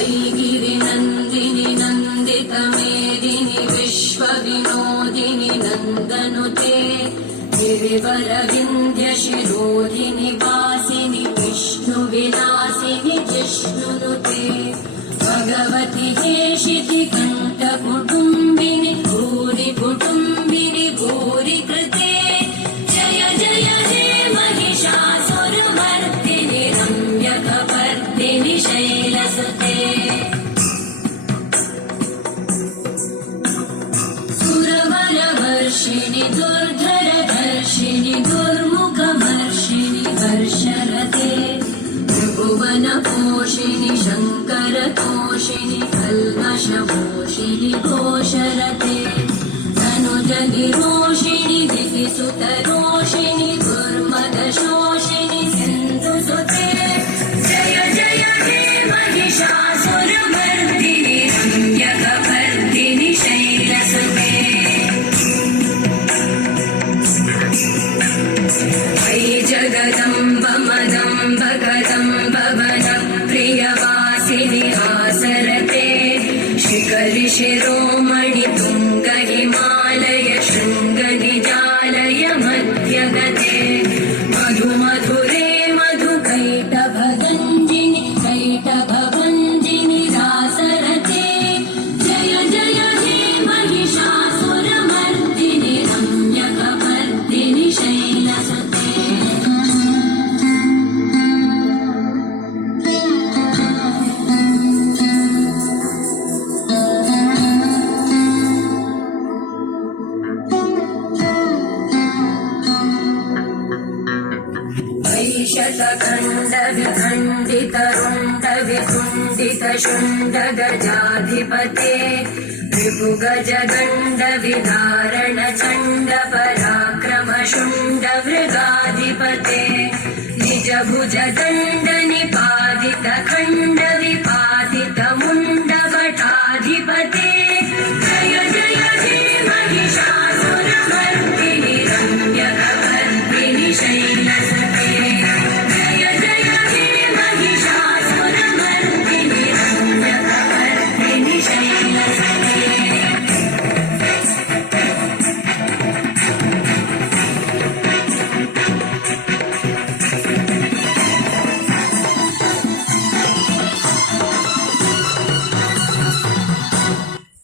वैगिरिनन्दिनि नन्दितमेदिनि विश्वविनोदिनि नन्दनुते गिरिवरविन्ध्यशिरोधिनि वासिनि विष्णुविलासिनि जिष्णुनुते भगवति हेशिति कण्ठकुटुम्बिनि भूरि कुटुम्बिनि भूरि कृते जय जय हे महिषासुरमर्दिनि रम्यकपर्दिनि शैलसुते सुरवरवर्षिणि दुर्धरधर्षिणि दुर्मुखमर्षिणि हर्षरते त्रिभुवनपोषिणि शङ्करतोषिणि कल्मषमोषिणि घोषरते तनुजनिरोषिणि दितिसुतरोषिणि दुर्मदशोषिणि सिन्धुसुते जय जय हे महिषासुरमर्दिनि रम्यकपर्दिनि शैलसुते वै जगदम्ब मदम्ब कदम्ब वनप्रियवासिनि आसरते शिखरि शिरोमणि तुङ्ग हिमालय शृङ्गनिजालय मध्यगते मधुमधुरे मधुकैटभगञ्जिनि कैटभभञ्जिनि रासरते जय जय हे महिषासुरमर्दिनि रम्यकपर्दिनि शैलसुते वैशतखण्डविखण्डितरुण्डविकुण्डितशुण्डगजाधिपते रिपुगजगण्डविधारणचण्ड पराक्रमशुण्डमृगाधिपते निजभुजदण्ड